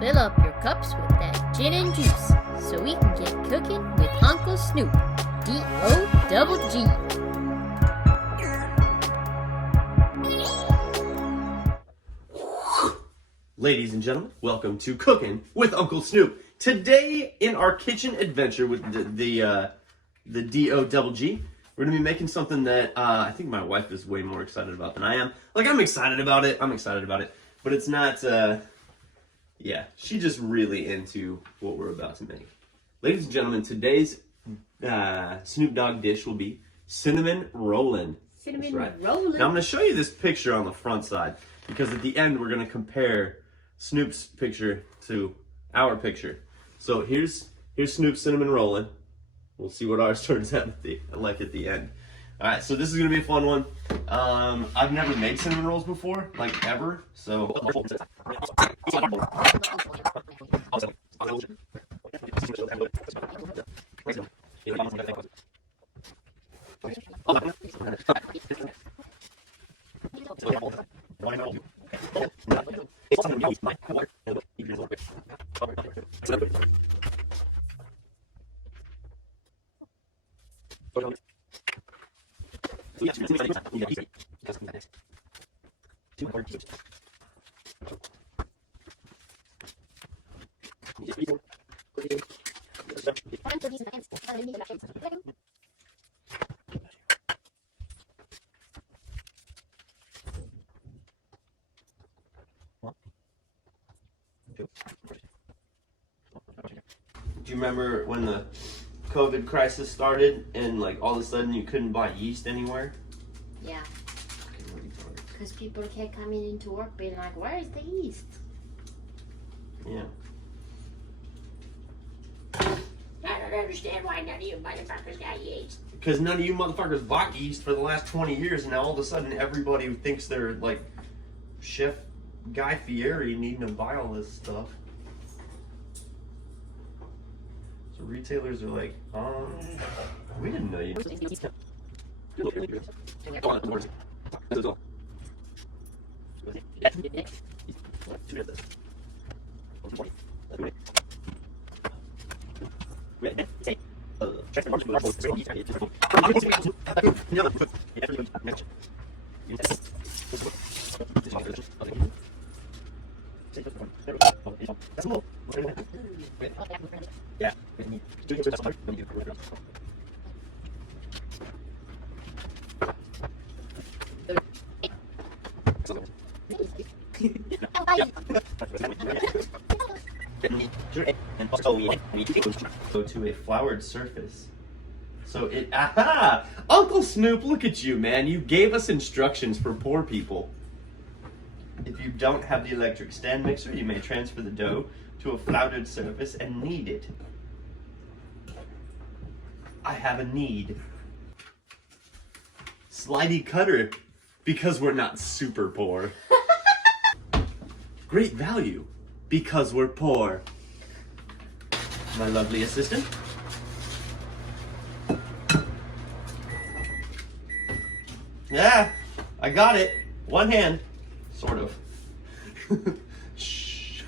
Fill up your cups with that gin and juice so we can get cooking with Uncle Snoop, D-O-double-G. Ladies and gentlemen, welcome to Cookin' with Uncle Snoop. Today in our kitchen adventure with the D-O-double-G, we're going to be making something that I think my wife is way more excited about than I am. Like, I'm excited about it, but it's not, yeah, she's just really into what we're about to make. Ladies and gentlemen, today's Snoop Dogg dish will be cinnamon rollin'. Cinnamon rollin'. Now I'm going to show you this picture on the front side, because at the end we're going to compare Snoop's picture to our picture. So here's Snoop's cinnamon rollin'. We'll see what ours turns out at the end. All right, so this is gonna be a fun one. I've never made cinnamon rolls before, like ever. So. Do you remember when the COVID crisis started and like all of a sudden you couldn't buy yeast anywhere? Yeah. Because people kept coming into work being like, where is the yeast? Yeah. I don't understand why none of you motherfuckers got yeast. Because none of you motherfuckers bought yeast for the last 20 years, and now all of a sudden everybody thinks they're like Chef Guy Fieri needing to buy all this stuff. So retailers are like, we didn't know you. Yeah. Go to a floured surface. So Uncle Snoop, look at you, man. You gave us instructions for poor people. If you don't have the electric stand mixer, you may transfer the dough to a floured surface and knead it. I have a need. Slidey cutter, because we're not super poor. Great value, because we're poor. My lovely assistant. Yeah, I got it. One hand, sort of. Shh.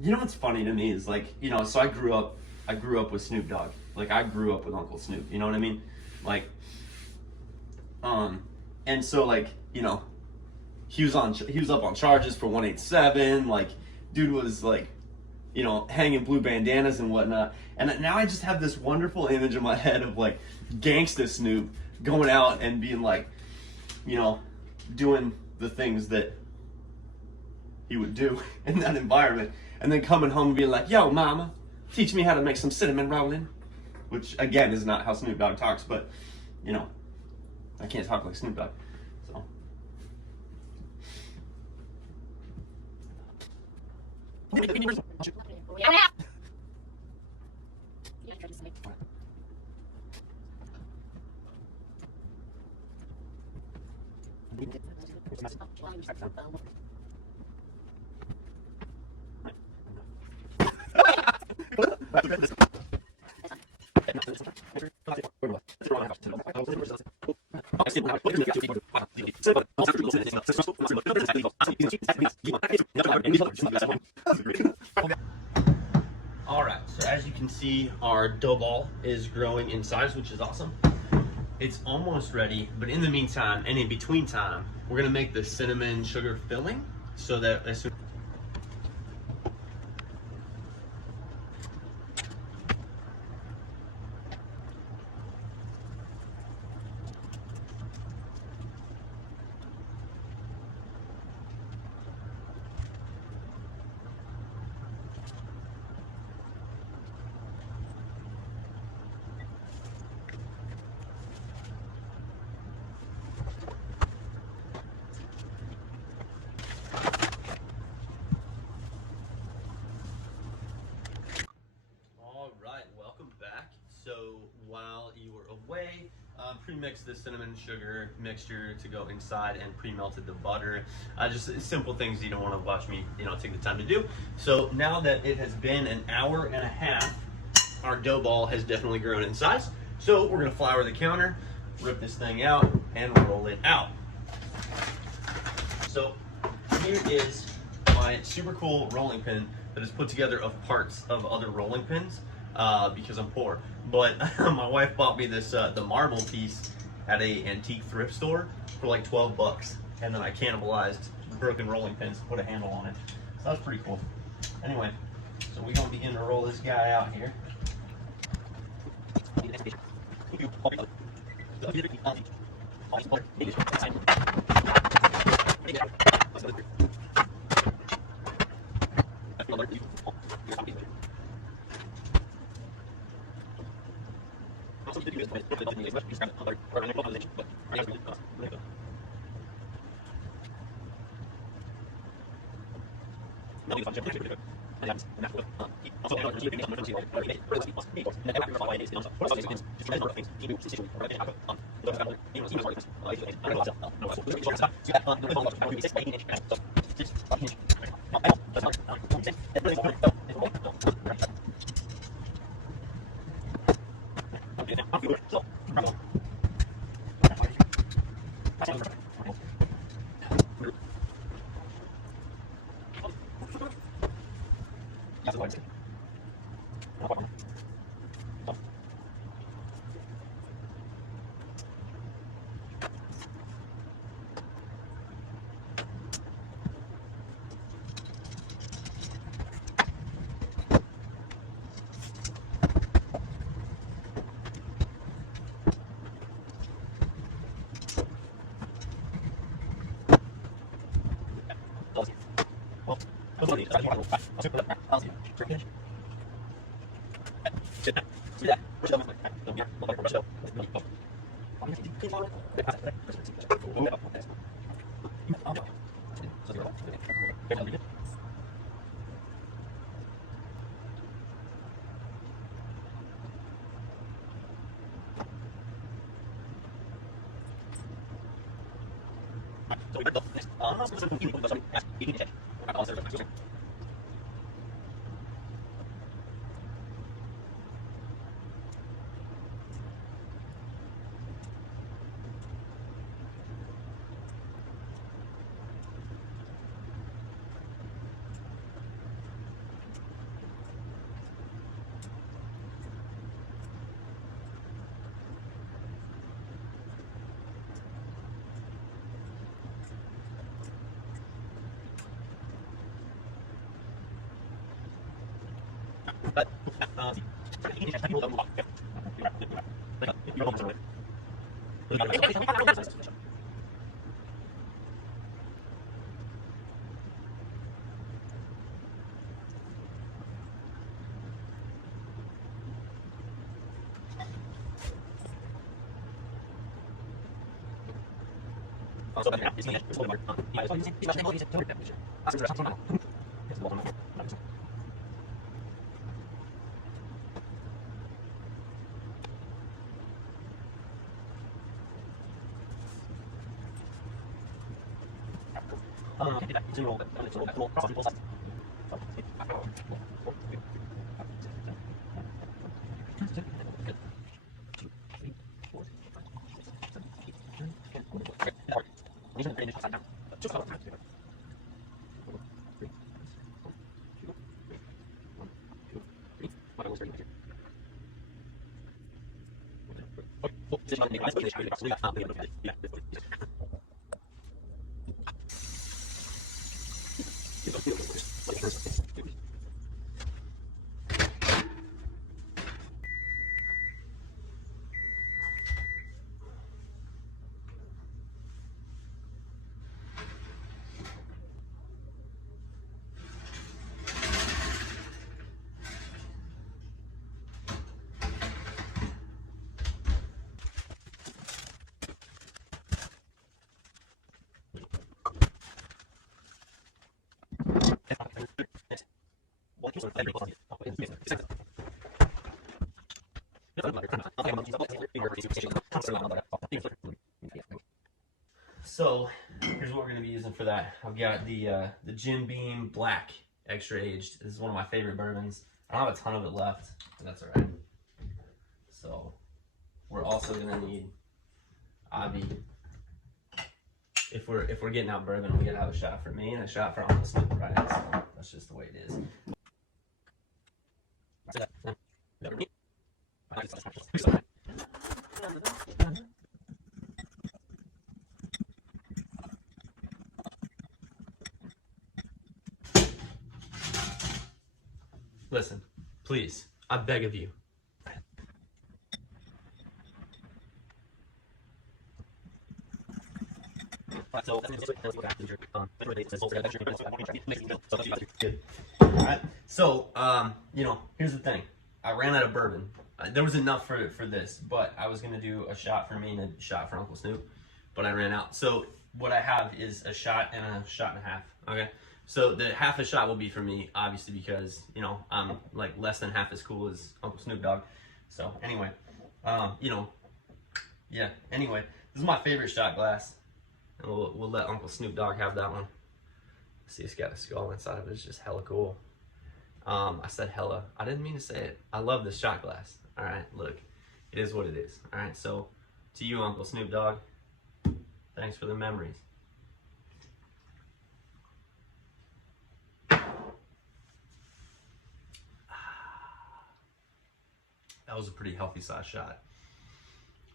You know what's funny to me is like, so I grew up with Snoop Dogg. Like I grew up with Uncle Snoop, you know what I mean? Like, and so like, he was up on charges for 187, like dude was like, hanging blue bandanas and whatnot. And now I just have this wonderful image in my head of like gangsta Snoop going out and being like, doing the things that he would do in that environment. And then coming home and being like, yo, mama, teach me how to make some cinnamon rolling. Which, again, is not how Snoop Dogg talks, but, I can't talk like Snoop Dogg. So. Alright, so as you can see, our dough ball is growing in size, which is awesome. It's almost ready, but in the meantime, and in between time, we're gonna make the cinnamon sugar filling so that as soon So while you were away, pre-mixed the cinnamon sugar mixture to go inside and pre-melted the butter. Just simple things you don't want to watch me, take the time to do. So now that it has been an hour and a half, our dough ball has definitely grown in size. So we're gonna flour the counter, rip this thing out, and roll it out. So here is my super cool rolling pin that is put together of parts of other rolling pins. Because I'm poor, but my wife bought me this the marble piece at a antique thrift store for like 12 bucks, and then I cannibalized broken rolling pins to put a handle on it. So that's pretty cool. Anyway, so we're gonna begin to roll this guy out here. So here's what we're going to be using for that. I've got the Jim Beam Black Extra Aged. This is one of my favorite bourbons. I don't have a ton of it left, but that's all right. So we're also going to need Avi. If we're getting out bourbon, we gotta have a shot for me and a shot for Uncle Snoop, right? So that's just the way it is. Listen, please, I beg of you. So alright, so here's the thing. I ran out of bourbon. There was enough for this, but I was gonna do a shot for me and a shot for Uncle Snoop, but I ran out. So what I have is a shot and a shot and a half. Okay, so the half a shot will be for me, obviously, because I'm like less than half as cool as Uncle Snoop Dogg. So anyway, yeah. Anyway, this is my favorite shot glass. And we'll let Uncle Snoop Dogg have that one. See, it's got a skull inside of it. It's just hella cool. I said hella. I didn't mean to say it. I love this shot glass. All right, look. It is what it is. All right, so to you, Uncle Snoop Dogg, thanks for the memories. That was a pretty healthy size shot.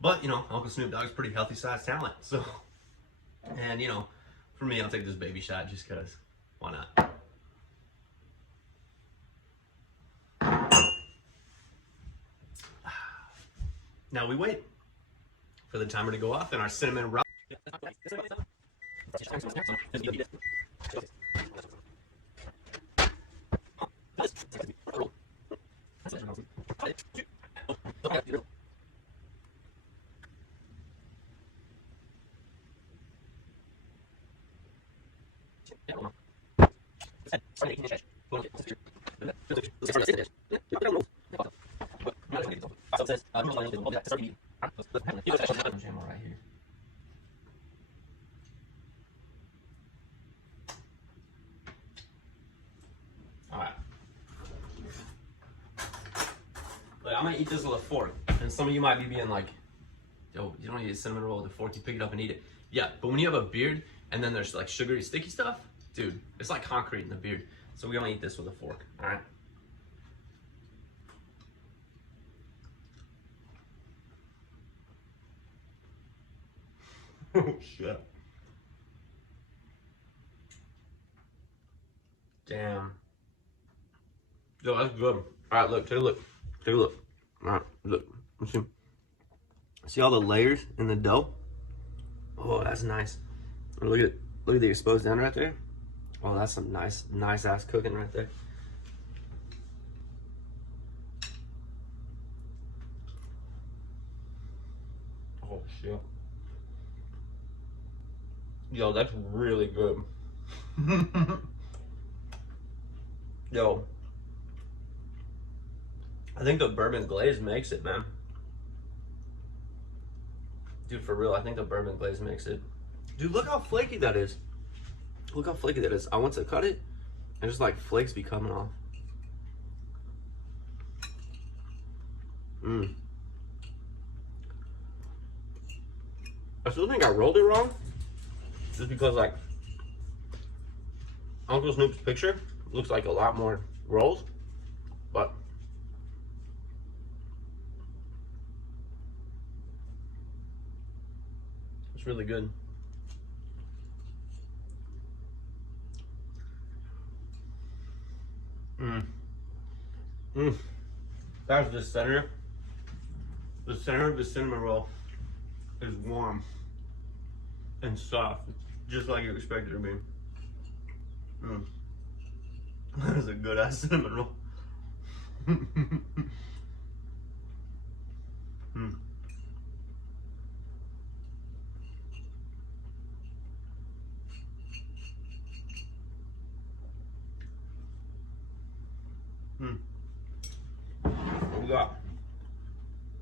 But, Uncle Snoop Dogg's pretty healthy size talent. So, and, for me, I'll take this baby shot just because. Why not? Now we wait for the timer to go off and our cinnamon roll. Right here. Like, I'm gonna eat this with a fork, and some of you might be being like, yo, you don't eat a cinnamon roll with a fork, you pick it up and eat it. Yeah, but when you have a beard and then there's like sugary, sticky stuff, dude, it's like concrete in the beard. So we're gonna eat this with a fork, all right? Oh, shit. Damn. Yo, that's good. All right, look, take a look. Take a look. All right, look. Let's see. See all the layers in the dough? Oh, that's nice. Look at the exposed end right there. Oh, that's some nice ass cooking right there. Oh shit. Yo, that's really good. Yo, I think the bourbon glaze makes it, man. Dude, for real, I think the bourbon glaze makes it. Dude, look how flaky that is. Look how flaky that is. I went to cut it, and just like flakes be coming off. I still think I rolled it wrong. Just because, like, Uncle Snoop's picture looks like a lot more rolls, but it's really good. That's the center. The center of the cinnamon roll is warm and soft, just like you expect it to be. That is a good ass cinnamon roll. We got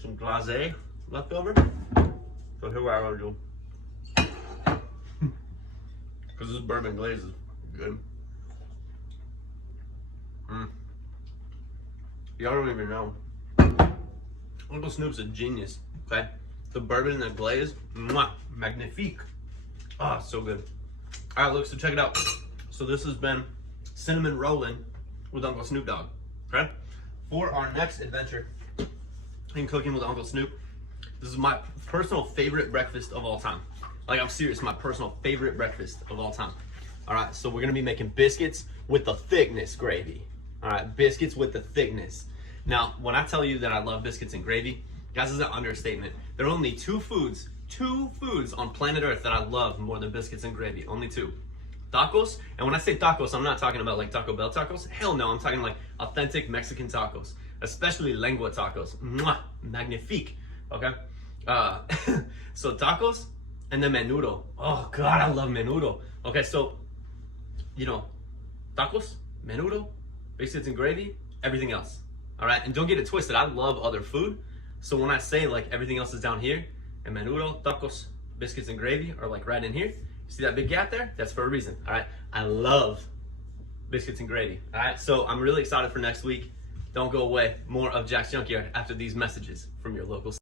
some glaze left over. So here's what I'm gonna do. Because this bourbon glaze is good. Y'all don't even know. Uncle Snoop's a genius, okay? The bourbon and the glaze, mwah, magnifique. Ah, so good. All right, look, so check it out. So this has been Cinnamon Rollin with Uncle Snoop Dogg, okay? For our next adventure in cooking with Uncle Snoop, this is my personal favorite breakfast of all time. Like, I'm serious, my personal favorite breakfast of all time. All right, so we're gonna be making biscuits with the thickness gravy. All right, biscuits with the thickness. Now, when I tell you that I love biscuits and gravy, guys, this is an understatement. There are only two foods on planet Earth that I love more than biscuits and gravy. Only two. Tacos, and when I say tacos, I'm not talking about like Taco Bell tacos. Hell no, I'm talking like authentic Mexican tacos, especially lengua tacos. Mwah, magnifique, okay? So tacos, and then menudo. Oh God, I love menudo. Okay, so, you know, tacos, menudo, biscuits and gravy, everything else. All right, and don't get it twisted, I love other food. So when I say like everything else is down here, and menudo, tacos, biscuits and gravy are like right in here, see that big gap there? That's for a reason, all right? I love biscuits and gravy, all right? So I'm really excited for next week. Don't go away. More of Jack's Junkyard after these messages from your local